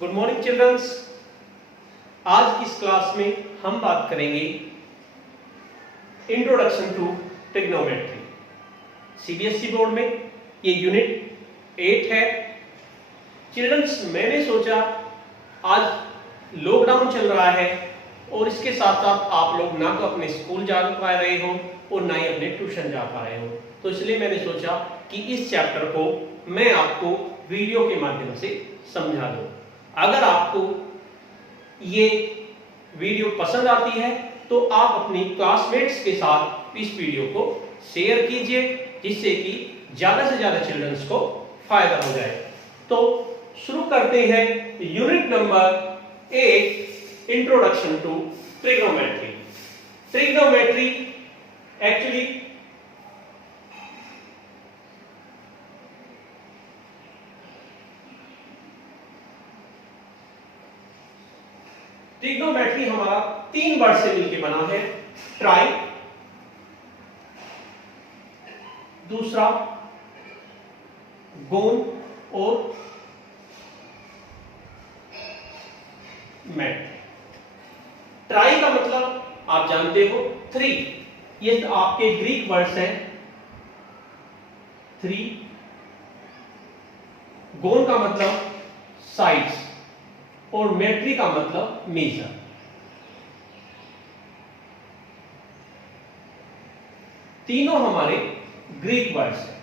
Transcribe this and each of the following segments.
Good morning children's. आज इस class में हम बात करेंगे introduction to trigonometry. CBSE board में ये यूनिट 8 है। चिल्ड्रंस, मैंने सोचा आज लॉकडाउन चल रहा है और इसके साथ साथ आप लोग ना तो अपने स्कूल जा पा रहे हो और ना ही अपने ट्यूशन जा पा रहे हो, तो इसलिए मैंने सोचा कि इस चैप्टर को मैं आपको वीडियो के माध्यम से समझा दूं। अगर आपको ये वीडियो पसंद आती है तो आप अपनी क्लासमेट्स के साथ इस वीडियो को शेयर कीजिए, जिससे कि ज्यादा से ज्यादा चिल्ड्रंस को फायदा हो जाए। तो शुरू करते हैं unit number 8, introduction to trigonometry. Trigonometry actually trigonometry हमारा 3 वर्ड से मिलकर बना है। ट्राई, दूसरा गोन और मेट। ट्राई का मतलब आप जानते हो 3, ये आपके ग्रीक वर्ड्स हैं 3। गोन का मतलब साइड्स और मेट्री का मतलब मेजर। तीनों हमारे ग्रीक वर्ड्स हैं।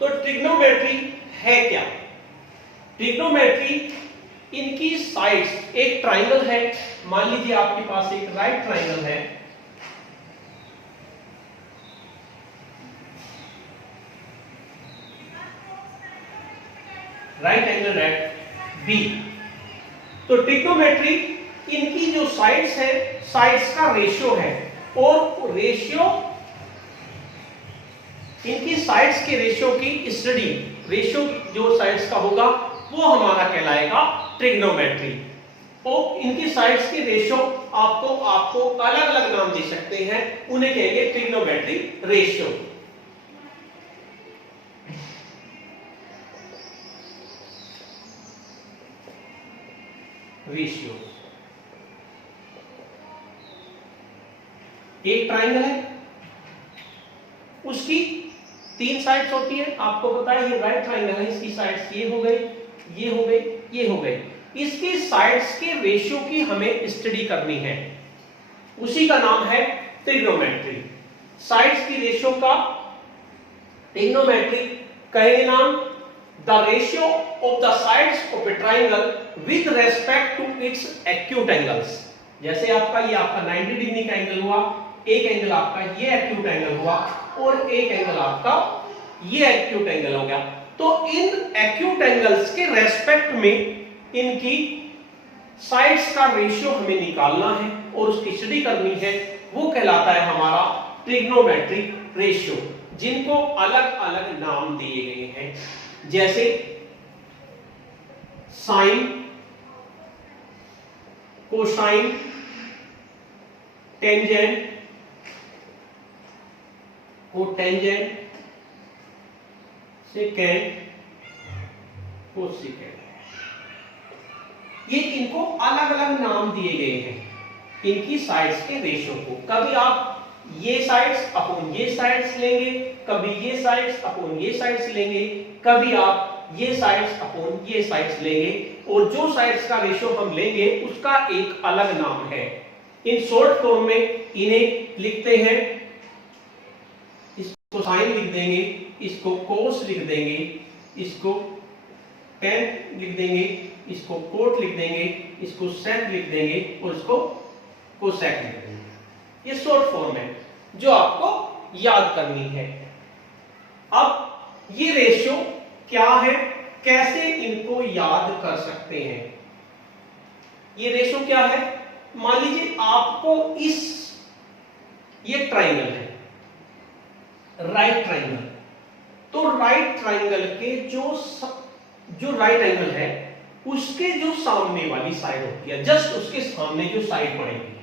तो ट्रिग्नोमेट्री है क्या? ट्रिग्नोमेट्री, इनकी साइड्स, एक ट्राइंगल है, मान लीजिए आपके पास एक राइट ट्राइंगल है, राइट एंगल एट बी। तो ट्रिग्नोमेट्री, इनकी जो साइड्स है, साइड्स का रेशियो है, और रेशियो, इनकी साइड्स के रेशियो की स्टडी, रेशियो जो साइड्स का होगा वो हमारा कहलाएगा ट्रिग्नोमेट्री। और इनकी साइड्स के रेशियो आपको अलग अलग नाम दे सकते हैं, उन्हें कहेंगे ट्रिग्नोमेट्री रेशियो। रेशियो, एक ट्राइंगल है, उसकी 3 साइड्स होती है। आपको पता है ये राइट ट्राइंगल है, इसकी साइड्स ये हो गई, ये हो गई, ये हो गई। इसकी साइड्स के रेशियो की हमें स्टडी करनी है, उसी का नाम है ट्रिग्नोमेट्री। साइड्स की रेशियो का ट्रिग्नोमेट्री कहेंगे नाम the ratio of the sides of a triangle with respect to its acute angles। जैसे आपका ये आपका 90 डिग्री का एंगल हुआ, एक एंगल आपका ये एक्यूट एंगल हुआ और एक एंगल आपका ये एक्यूट एंगल हो गया। तो इन एक्यूट एंगल्स के रेस्पेक्ट में इनकी साइड्स का रेशियो हमें निकालना है और उसकी स्टडी करनी है, वो कहलाता है हमारा ट्रिग्नोमेट्रिक रेशियो, जिनको अलग अलग नाम दिए गए हैं, जैसे sine, cosine, tangent, cotangent, secant, cosecant. ये इनको अलग अलग नाम दिए गए हैं इनकी साइड्स के रेशियो को। कभी आप ये साइड्स अपॉन ये साइड्स लेंगे, कभी ये साइड्स अपॉन ये साइड्स लेंगे, कभी आप ये साइड्स अपॉन ये साइड्स लेंगे, और जो साइड्स का रेशियो हम लेंगे उसका एक अलग नाम है। इन शॉर्ट फॉर्म में इन्हें लिखते हैं, इसको साइन लिख देंगे, इसको कोस लिख देंगे, इसको टेन लिख देंगे, इसको कोट लिख देंगे, इसको सेक लिख देंगे और इसको कोसेक लिख देंगे। ये शॉर्ट फॉर्म है जो आपको याद करनी है। अब ये रेशियो क्या है, कैसे इनको याद कर सकते हैं? ये रेशियो क्या है? मान लीजिए आपको ये ट्राइंगल है, राइट ट्राइंगल। तो राइट ट्राइंगल के जो राइट एंगल है उसके जो सामने वाली साइड होती है, जस्ट उसके सामने जो साइड पड़ेगी,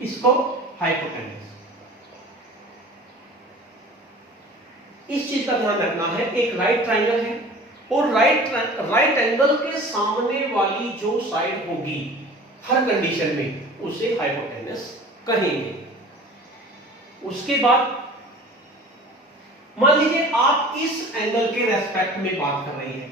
इसको हाइपोटेनस। इस चीज का ध्यान रखना है, एक राइट ट्राइंगल है और राइट एंगल के सामने वाली जो साइड होगी हर कंडीशन में उसे हाइपोटेनस कहेंगे। उसके बाद मान लीजिए आप इस एंगल के रेस्पेक्ट में बात कर रहे हैं,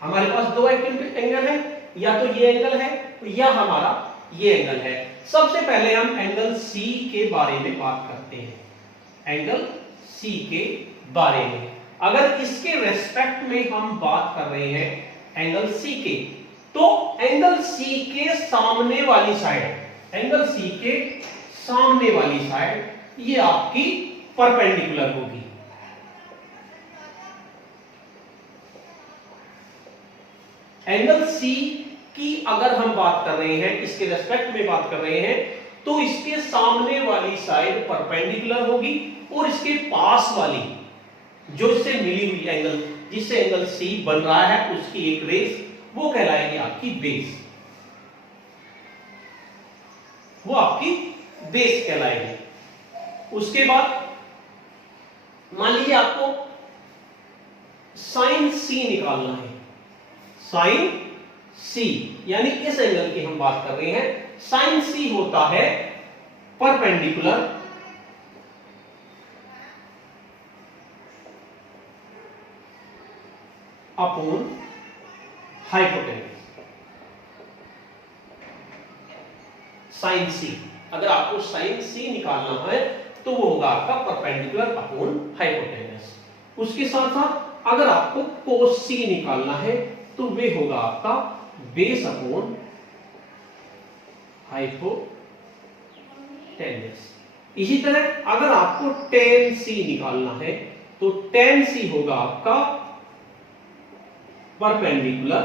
हमारे पास दो एंगल है, या तो ये एंगल है या हमारा ये एंगल है। सबसे पहले हम एंगल सी के बारे में बात करते हैं, एंगल सी के बारे में। अगर इसके रेस्पेक्ट में हम बात कर रहे हैं एंगल सी के, तो एंगल सी के सामने वाली साइड, एंगल सी के सामने वाली साइड ये आपकी परपेंडिकुलर होगी। एंगल सी की अगर हम बात कर रहे हैं, इसके रेस्पेक्ट में बात कर रहे हैं, तो इसके सामने वाली साइड परपेंडिकुलर होगी और इसके पास वाली जो इससे मिली हुई एंगल, जिससे एंगल सी बन रहा है, उसकी एक रेस, वो कहलाएगी आपकी बेस, वो आपकी बेस कहलाएगी। उसके बाद मान लीजिए आपको साइन सी निकालना है, साइन सी यानी इस एंगल की हम बात कर रहे हैं। साइन सी होता है परपेंडिकुलर अपॉन हाइपोटेनस। साइन सी, अगर आपको साइन सी निकालना है तो वो होगा आपका परपेंडिकुलर अपॉन हाइपोटेनस। उसके साथ साथ अगर आपको कोस सी निकालना है तो वे होगा आपका बेस अपॉन हाइपोटेनस। इसी तरह अगर आपको टेन सी निकालना है तो टेन सी होगा आपका perpendicular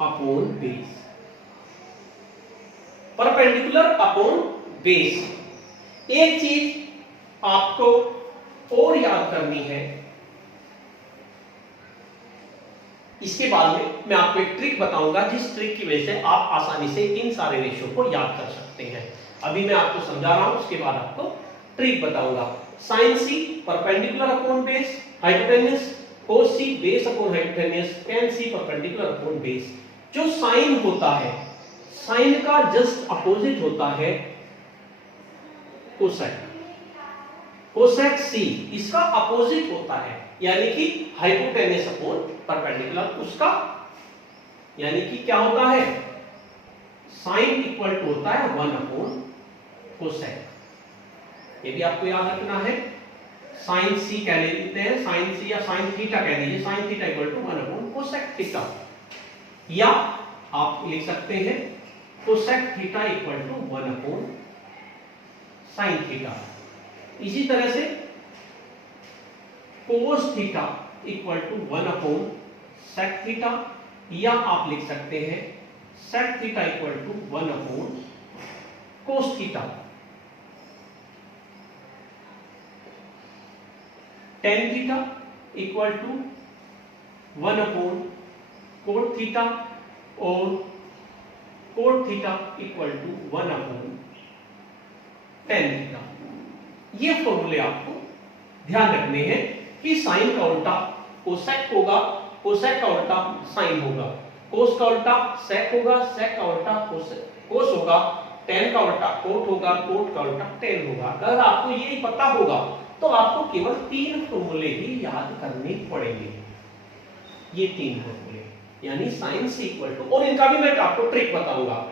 upon base, perpendicular upon base. एक चीज आपको और याद करनी है, इसके बाद में मैं आपको एक ट्रिक बताऊंगा, जिस ट्रिक की वजह से आप आसानी से इन सारे रेशो को याद कर सकते हैं। अभी मैं आपको समझा रहा हूं, उसके बाद आपको ट्रिक बताऊंगा। Sine C perpendicular upon base hypotenuse, cos C base upon hypotenuse, tan C perpendicular upon base. जो साइन होता है, साइन का जस्ट अपोजिट होता है कोसेक। कोसेक सी इसका अपोजिट होता है, यानी कि हाइपोटेनस अपॉन परपेंडिकुलर उसका, यानी कि क्या होता है, साइन इक्वल टू होता है 1 अपॉन कोसेक। ये भी आपको याद रखना है। साइन सी कह लेते हैं, साइन सी या साइन थीटा कह दीजिए, sine theta equal to 1 upon cosec theta, या आप लिख सकते हैं cosec theta equal to 1 upon sine theta. इसी तरह से cos theta equal to 1 upon sec theta, या आप लिख सकते हैं sec theta equal to 1 upon cos theta. Tan theta equal to 1 upon cot theta, और cot theta equal to 1 upon tan theta. ये फॉर्मूले आपको ध्यान रखने हैं कि साइन का उल्टा कोसेक होगा, कोसेक का उल्टा साइन होगा, कोस का उल्टा सेक होगा, सेक का उल्टा कोस होगा, टेन का उल्टा कोट होगा, कोट का उल्टा टेन होगा। अगर आपको ये पता होगा तो आपको केवल 3 फॉर्मूले ही याद करने पड़ेंगे, ये 3 फॉर्मूले, यानी साइन सी इक्वल टू, और इनका भी मैं आपको ट्रिक बताऊंगा,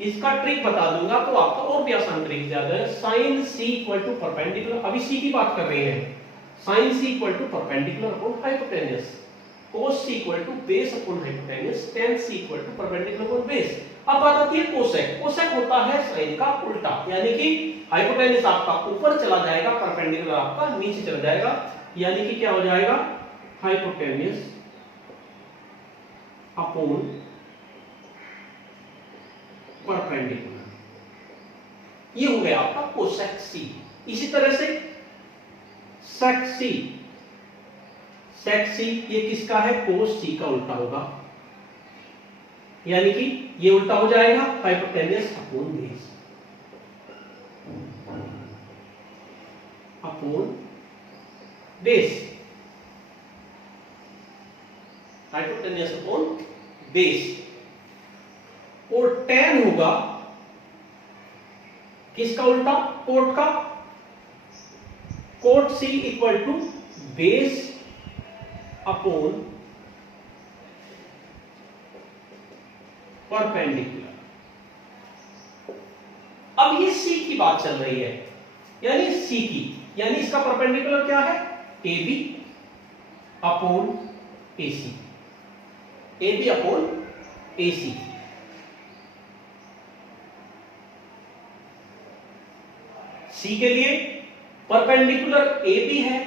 इसका ट्रिक बता दूंगा तो आपका और भी आसान ट्रिक ज्यादा है। Sine C equal to perpendicular, अभी सी की बात कर रहे हैं, sine C equal to perpendicular upon hypotenuse, cos C equal to base upon hypotenuse, tan C equal to perpendicular upon base. अब बात आती है कोसेक। कोसेक होता है साइन का उल्टा, यानी कि हाइपोटेनस आपका ऊपर चला जाएगा, परपेंडिकुलर आपका नीचे चला जाएगा, यानी कि क्या हो जाएगा, हाइपोटेनस अपॉन परपेंडिकुलर। ये हो गया आपका कोसेक सी। इसी तरह से सेक सी, सेक सी ये किसका है, कोस सी का उल्टा होगा, यानी कि ये उल्टा हो जाएगा hypotenuse upon base. Upon base, hypotenuse upon base, और tan होगा किसका उल्टा, कोट का, cot C equal to base upon perpendicular. अब ये C की बात चल रही है, यानी C की, यानी इसका परपेंडिकुलर क्या है, AB upon AC, AB upon AC। C के लिए परपेंडिकुलर AB है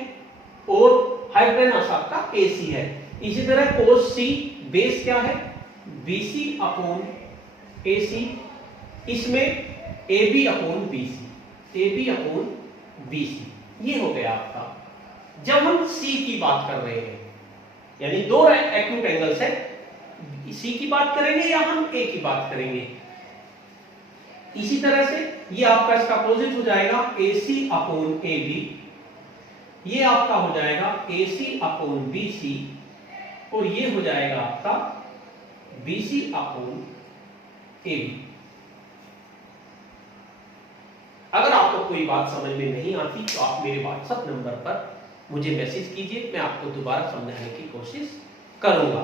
और हाइपोटेन्यूस आपका AC है। इसी तरह cos C बेस क्या है, BC अपॉन AC, इसमें AB upon BC, AB upon BC, ये हो गया आपका। जब हम C की बात कर रहे हैं, यानी दो एक्यूट एंगल्स है, C की बात करेंगे या हम A की बात करेंगे। इसी तरह से ये आपका इसका अपोजिट हो जाएगा AC अपॉन AB, ये आपका हो जाएगा AC अपॉन BC, और ये हो जाएगा आपका BC अपॉन AB। अगर आपको कोई बात समझ में नहीं आती तो आप मेरे व्हाट्सएप नंबर पर मुझे मैसेज कीजिए, मैं आपको दोबारा समझाने की कोशिश करूंगा।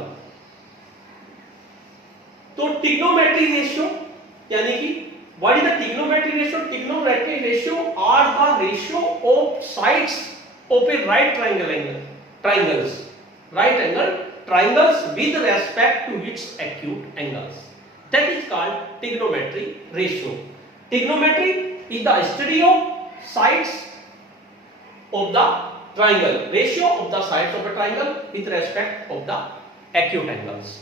तो ट्रिग्नोमेट्री रेशियो, यानी कि what is the trigonometry ratio? Trigonometry ratio are the ratio of sides of a right triangles with respect to its acute angles. That is called trigonometry ratio. Trigonometry is the study of sides of the triangle, ratio of the sides of a triangle with respect of the acute angles.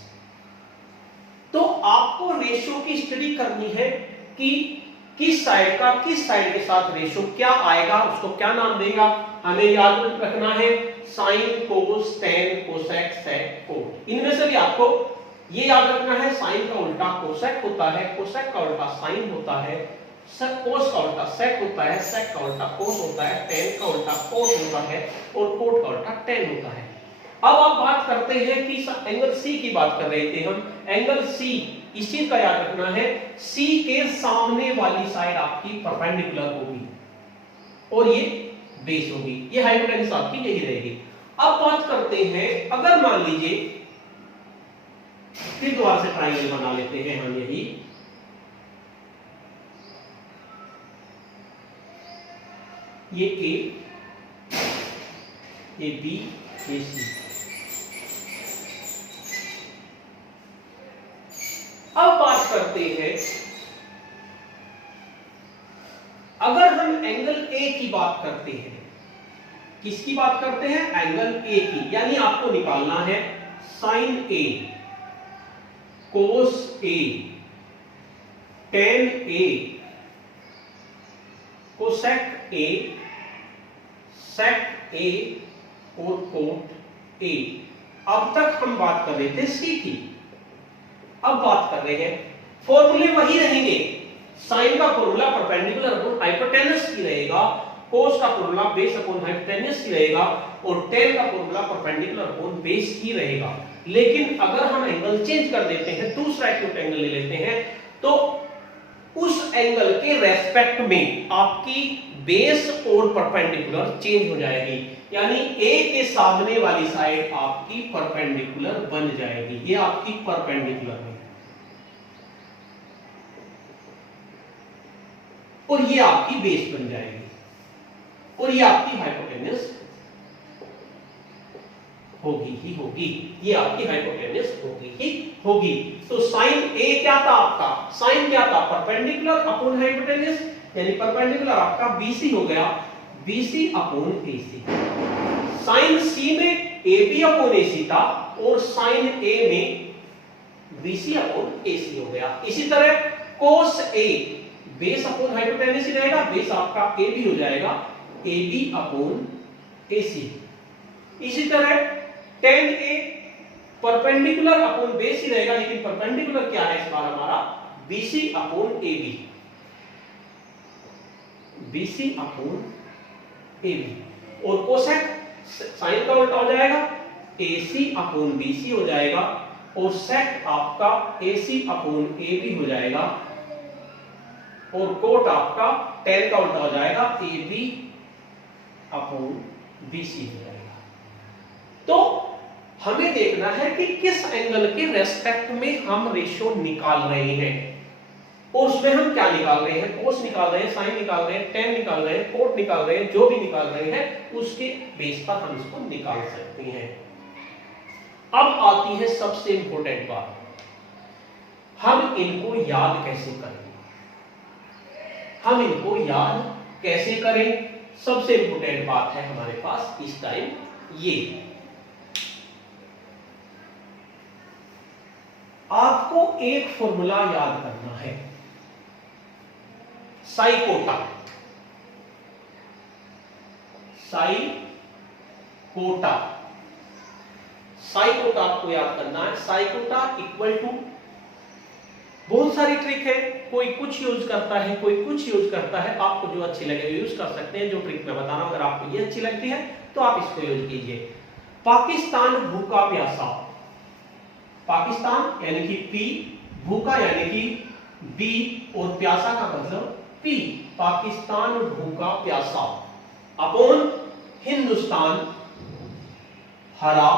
तो आपको ratio की study करनी है कि किस side का किस side के साथ रेशियो क्या आएगा, उसको क्या नाम देगा, हमें याद रखना है साइन, कोस, टेन, कोसेक, सेक, कोट। इनमें से भी आपको ये याद रखना है, साइन का उल्टा कोसेक होता है, कोसेक का उल्टा साइन होता है, कोस का उल्टा सेक होता है, सेक का उल्टा कोस होता है, टेन का उल्टा कोट होता है, और कोट का उल्टा टेन होता है। अब आप बात करते हैं कि एंगल C की बात कर रहे थे हम, एंगल C, इस चीज का याद रखना है, C के सामने वाली साइड आपकी परपेंडिकुलर होगी और ये बेस होगी, ये हाइपोटेन्यूस आपकी यही रहेगी। अब बात करते हैं, अगर मान लीजिए फिर दोबारा से ट्राइंगल बना लेते हैं हम, यही ये A, ये B, ये C। अब बात करते हैं, अगर हम एंगल A की बात करते हैं, किसकी बात करते हैं, एंगल A की, यानी आपको निकालना है sine A, cos A, tan A, cosec A, sec A और कोट A। अब तक हम बात कर रहे थे C की, अब बात कर रहे हैं, फॉर्मूले वही रहेंगे, साइन का फॉर्मूला परपेंडिकुलर अपॉन हाइपोटेन्यूस की रहेगा, कोस का फॉर्मूला बेस अपॉन हाइपोटेन्यूस की रहेगा, और टेन का फॉर्मूला परपेंडिकुलर अपॉन बेस ही रहेगा। लेकिन अगर हम एंगल चेंज कर देते हैं, दूसरा एक्यूट एंगल ले लेते हैं, तो उस एंगल के रेस्पेक्ट में आपकी बेस और परपेंडिकुलर चेंज हो जाएगी, यानी A के सामने वाली साइड आपकी परपेंडिकुलर बन जाएगी, ये आपकी परपेंडिकुलर है और ये आपकी बेस बन जाएगी, और ये आपकी हाइपोटेन्यूस होगी ही होगी, ये आपकी हाइपोटेन्यूस होगी ही होगी। तो साइन A क्या था आपका, साइन क्या था, परपेंडिकुलर अपॉन हाइपोटेन्यूस, यानी परपेंडिकुलर आपका BC हो गया, BC upon AC। Sine C में AB अपॉन AC था और साइन A में BC अपॉन AC हो गया। इसी तरह cos A base upon hypotenuse ही रहेगा, बेस आपका AB हो जाएगा, AB अपॉन AC। इसी तरह tan A perpendicular upon base ही रहेगा, लेकिन परपेंडिकुलर क्या है इस बार हमारा, BC upon AB, BC upon A B, और कोसेक साइन का उल्टा हो जाएगा AC अपॉन BC हो जाएगा, और सेक आपका AC अपॉन AB हो जाएगा, और कोट आपका tan का उल्टा हो जाएगा AB अपॉन BC हो जाएगा। तो हमें देखना है कि किस एंगल के रेस्पेक्ट में हम रेशियो निकाल रहे हैं, और उसमें हम क्या निकाल रहे हैं, कोस निकाल रहे हैं, साइन निकाल रहे हैं, tan निकाल रहे हैं, कोट निकाल रहे हैं, जो भी निकाल रहे हैं उसके बेस पर हम इसको निकाल सकते हैं। अब आती है सबसे इंपॉर्टेंट बात, हम इनको याद कैसे करें, हम इनको याद कैसे करें। सबसे इंपॉर्टेंट बात है हमारे पास इस टाइम ये, आपको एक फॉर्मूला याद करना है, साई कोटा, साई कोटा, साई कोटा आपको याद करना है। साई कोटा इक्वल टू, बहुत सारी ट्रिक है, कोई कुछ यूज करता है, कोई कुछ यूज करता है, आपको जो अच्छी लगे यूज कर सकते हैं। जो ट्रिक मैं बता रहा हूं, अगर आपको ये अच्छी लगती है तो आप इसको यूज कीजिए। पाकिस्तान भूखा प्यासा, पाकिस्तान यानी कि P, भूखा यानी कि B, और प्यासा का मतलब P, पाकिस्तान भूखा प्यासा अपॉन हिंदुस्तान हरा,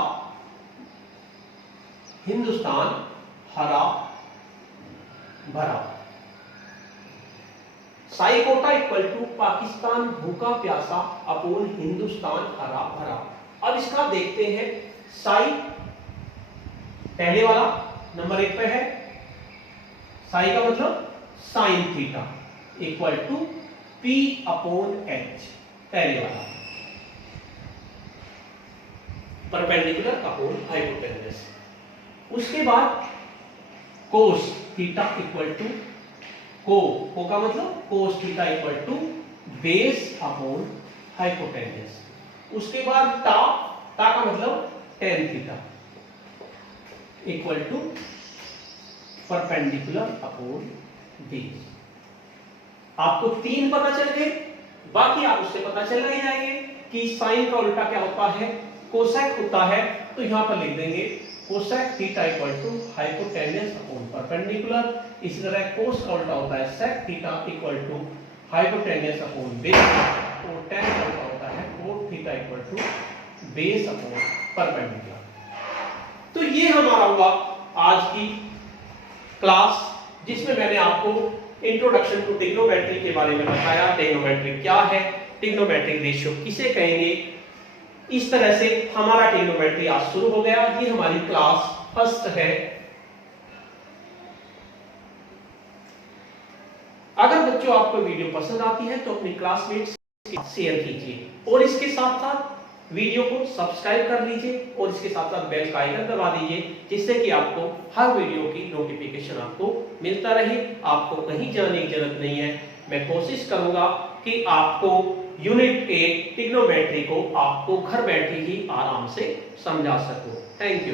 हिंदुस्तान हरा भरा। साई कोटा इक्वल टू पाकिस्तान भूखा प्यासा अपॉन हिंदुस्तान हरा भरा। अब इसका देखते हैं, साई पहले वाला नंबर 1 पे है, साई का मतलब sine theta equal to P upon H, पहले वाला, परपेंडिकुलर अपॉन हाइपोटेन्यूस। उसके बाद कोस थीटा इक्वल टू को का मतलब cos theta equal to base upon hypotenuse. उसके बाद टा का मतलब tan theta equal to perpendicular upon base. आपको 3 पता चल गए, बाकी आप उससे पता चल ही जाएंगे कि साइन का उल्टा क्या होता है, कोसेक होता है। तो यहां पर लिख देंगे cosec theta equal to hypotenuse upon perpendicular. इसी तरह कोस का उल्टा होता है sec theta equal to hypotenuse upon base, और tan का उल्टा होता है cot theta equal to base upon perpendicular. तो ये हमारा हुआ आज की क्लास, जिसमें मैंने आपको इंट्रोडक्शन टू ट्रिग्नोमेट्री के बारे में बताया, ट्रिग्नोमेट्री क्या है, ट्रिग्नोमेट्रिक रेशियो किसे कहेंगे। इस तरह से हमारा ट्रिग्नोमेट्री आज शुरू हो गया। ये हमारी क्लास फर्स्ट है। अगर बच्चों आपको वीडियो पसंद आती है तो अपनी क्लासमेट्स शेयर कीजिए, और इसके साथ साथ वीडियो को सब्सक्राइब कर लीजिए, और इसके साथ साथ बेल का आइकन दबा दीजिए, जिससे कि आपको हर वीडियो की नोटिफिकेशन आपको मिलता रहे। आपको कहीं जाने की जरूरत नहीं है। मैं कोशिश करूंगा कि आपको यूनिट 8 ट्रिग्नोमेट्री को आपको घर बैठे ही आराम से समझा सकूं। Thank you.